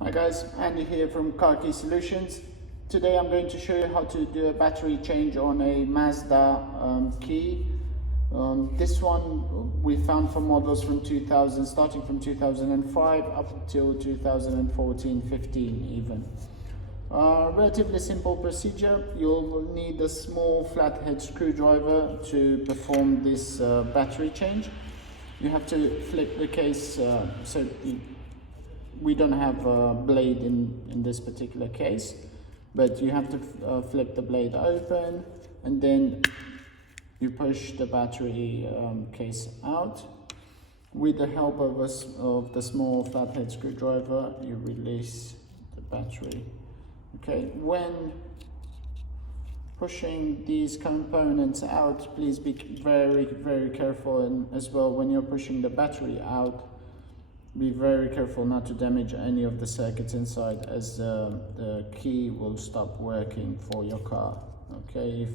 Hi guys, Andy here from Car Key Solutions. Today I'm going to show you how to do a battery change on a Mazda key. This one we found for models from 2000, starting from 2005 up till 2014-15 even. Relatively simple procedure. You'll need a small flathead screwdriver to perform this battery change. You have to flip the case we don't have a blade in this particular case, but you have to flip the blade open and then you push the battery case out. With the help of the small flathead screwdriver, you release the battery. Okay, when pushing these components out, please be very careful, and as well when you're pushing the battery out, be very careful not to damage any of the circuits inside, as the key will stop working for your car, okay, if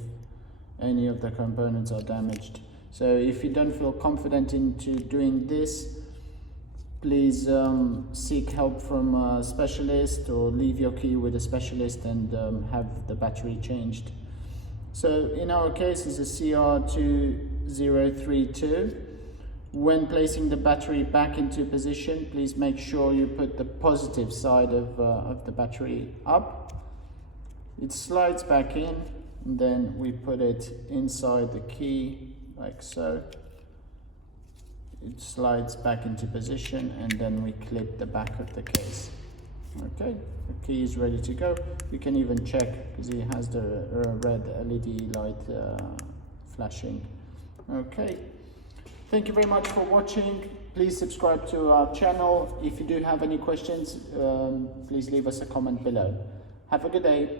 any of the components are damaged. So if you don't feel confident into doing this, please seek help from a specialist or leave your key with a specialist and have the battery changed. So in our case it's a CR2032. When placing the battery back into position, please make sure you put the positive side of the battery up. It slides back in, and then we put it inside the key like so. It slides back into position, and then we clip the back of the case. Okay, the key is ready to go. You can even check because it has the red LED light flashing. Okay. Thank you very much for watching. Please subscribe to our channel. If you do have any questions, please leave us a comment below. Have a good day.